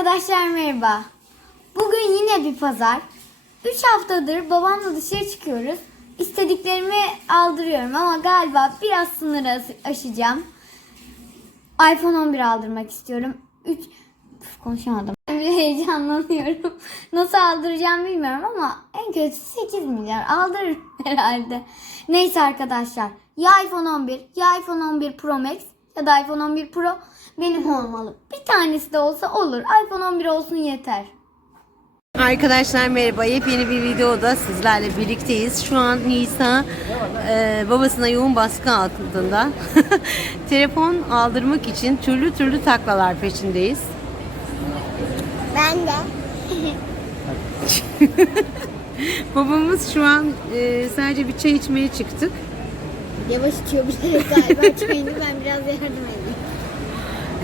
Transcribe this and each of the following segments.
Arkadaşlar merhaba. Bugün yine bir pazar. 3 haftadır babamla dışarı çıkıyoruz. İstediklerimi aldırıyorum ama galiba biraz sınırı aşacağım. iPhone 11 aldırmak istiyorum. 3 Üf, konuşamadım. Heyecanlanıyorum. Nasıl aldıracağım bilmiyorum ama en kötü 8 milyar aldırırım herhalde. Neyse arkadaşlar. Ya iPhone 11 ya iPhone 11 Pro Max ya da iPhone 11 Pro benim olmalı. Bir tanesi de olsa olur. iPhone 11 olsun yeter. Arkadaşlar merhaba. Yepyeni bir videoda sizlerle birlikteyiz. Şu an Nisa e, babasına yoğun baskı altında. Telefon aldırmak için türlü türlü taklalar peşindeyiz. Ben de. Babamız şu an e, sadece bir çay içmeye çıktık. Yavaş içiyor bilerek galiba çayını ben biraz yardım edeyim.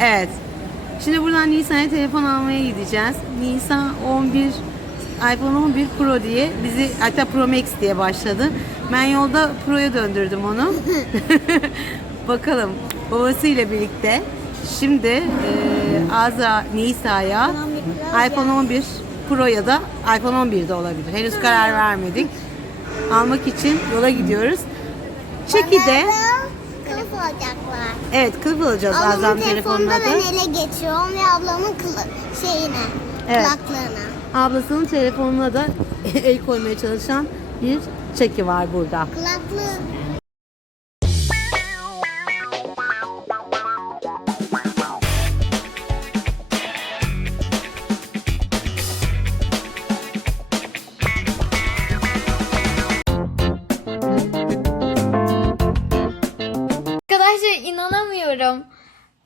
Evet. Şimdi buradan Nisa'ya telefon almaya gideceğiz. Nisa 11 iPhone 11 Pro diye bizi hatta Pro Max diye başladı. Ben yolda Pro'ya döndürdüm onu. Bakalım babasıyla birlikte şimdi e, Azra Nisa'ya iPhone 11 Pro ya da iPhone 11 de olabilir. Henüz karar vermedik. Almak için yola gidiyoruz. Çeki'de Kılıf evet kılıf alacağız Ablamın telefonuna telefonunu da. ben ele geçiyorum ve ablamın kılı, şeyine, Evet. kulaklığına. Ablasının telefonuna da el koymaya çalışan bir çeki var burada. Kulaklığı.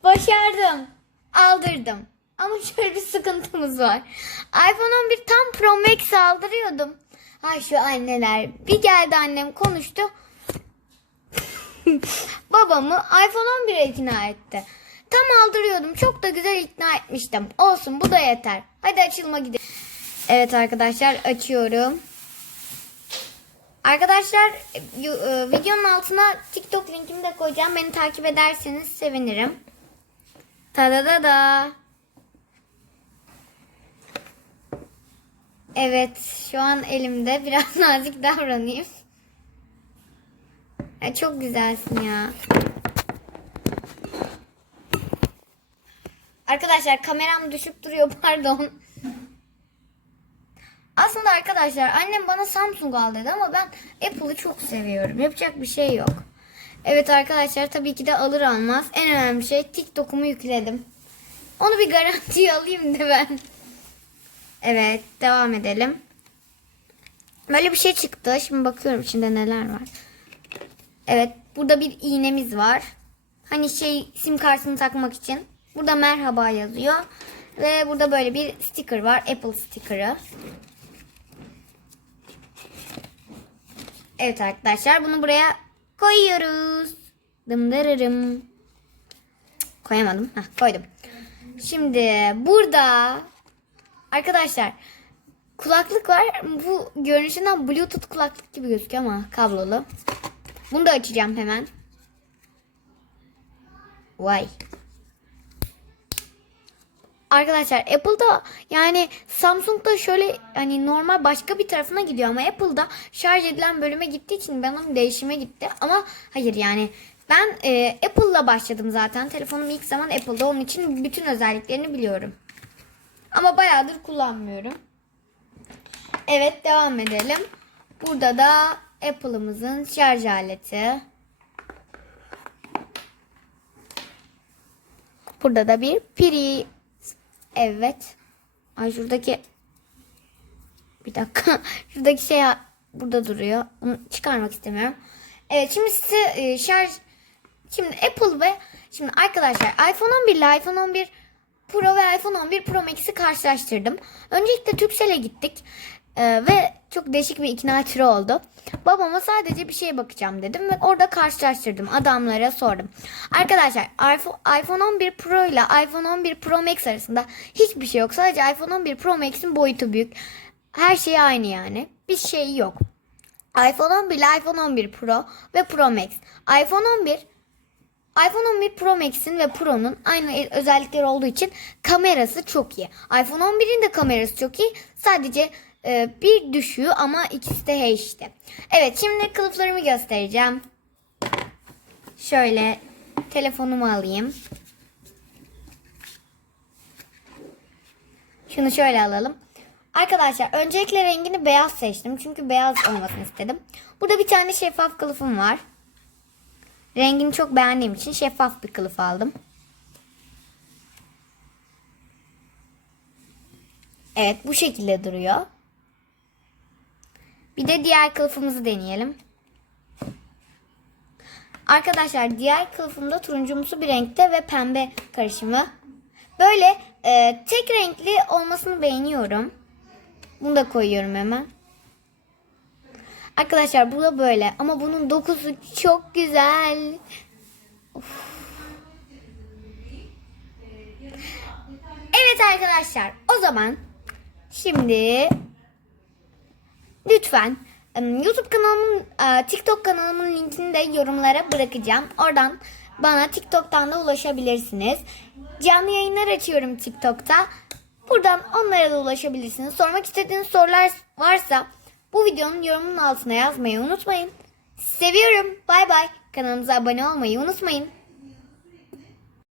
Başardım. Aldırdım. Ama şöyle bir sıkıntımız var. iPhone 11 tam Pro Max aldırıyordum. Ay şu anneler. Bir geldi annem konuştu. Babamı iPhone 11'e ikna etti. Tam aldırıyordum. Çok da güzel ikna etmiştim. Olsun bu da yeter. Hadi açılma gidelim. Evet arkadaşlar açıyorum. Arkadaşlar e, videonun altına TikTok linkimi de koyacağım. Beni takip ederseniz sevinirim. Tada da da. Evet şu an elimde. Biraz nazik davranayım. Ya çok güzelsin ya. Arkadaşlar kameram düşüp duruyor pardon. Aslında arkadaşlar annem bana Samsung al dedi ama ben Apple'ı çok seviyorum. Yapacak bir şey yok. Evet arkadaşlar tabii ki de alır almaz en önemli şey TikTok'umu yükledim. Onu bir garantiye alayım da ben. Evet devam edelim. Böyle bir şey çıktı. Şimdi bakıyorum içinde neler var. Evet burada bir iğnemiz var. Hani şey sim kartını takmak için. Burada merhaba yazıyor. Ve burada böyle bir sticker var. Apple sticker'ı. Evet arkadaşlar bunu buraya koyuyoruz. Dımdırırım. Koyamadım. Heh, koydum. Şimdi burada arkadaşlar kulaklık var. Bu görünüşünden bluetooth kulaklık gibi gözüküyor ama kablolu. Bunu da açacağım hemen. Vay. Arkadaşlar Apple'da yani Samsung'da şöyle hani normal başka bir tarafına gidiyor ama Apple'da şarj edilen bölüme gittiği için ben onun değişime gitti. Ama hayır yani ben e, Apple'la başladım zaten. Telefonum ilk zaman Apple'da onun için bütün özelliklerini biliyorum. Ama bayağıdır kullanmıyorum. Evet devam edelim. Burada da Apple'ımızın şarj aleti. Burada da bir piri. Evet. Ay şuradaki bir dakika. Şuradaki şey burada duruyor. Onu çıkarmak istemiyorum. Evet şimdi size e, şarj şimdi Apple ve şimdi arkadaşlar iPhone 11 ile iPhone 11 Pro ve iPhone 11 Pro Max'i karşılaştırdım. Öncelikle Turkcell'e gittik. E, ve çok değişik bir ikna türü oldu. Babama sadece bir şeye bakacağım dedim ve orada karşılaştırdım. Adamlara sordum. Arkadaşlar iPhone 11 Pro ile iPhone 11 Pro Max arasında hiçbir şey yok. Sadece iPhone 11 Pro Max'in boyutu büyük. Her şey aynı yani. Bir şey yok. iPhone 11 ile iPhone 11 Pro ve Pro Max. iPhone 11 iPhone 11 Pro Max'in ve Pro'nun aynı özellikleri olduğu için kamerası çok iyi. iPhone 11'in de kamerası çok iyi. Sadece e, bir düşüğü ama ikisi de HD'de. Evet şimdi kılıflarımı göstereceğim. Şöyle telefonumu alayım. Şunu şöyle alalım. Arkadaşlar öncelikle rengini beyaz seçtim. Çünkü beyaz olmasını istedim. Burada bir tane şeffaf kılıfım var. Rengini çok beğendiğim için şeffaf bir kılıf aldım. Evet bu şekilde duruyor. Bir de diğer kılıfımızı deneyelim. Arkadaşlar diğer kılıfımda turuncumsu bir renkte ve pembe karışımı. Böyle e, tek renkli olmasını beğeniyorum. Bunu da koyuyorum hemen. Arkadaşlar bu da böyle ama bunun dokusu çok güzel. Of. Evet arkadaşlar o zaman şimdi lütfen YouTube kanalımın e, TikTok kanalımın linkini de yorumlara bırakacağım. Oradan bana TikTok'tan da ulaşabilirsiniz. Canlı yayınlar açıyorum TikTok'ta. Buradan onlara da ulaşabilirsiniz. Sormak istediğiniz sorular varsa bu videonun yorumunun altına yazmayı unutmayın. Seviyorum. Bay bay. Kanalımıza abone olmayı unutmayın.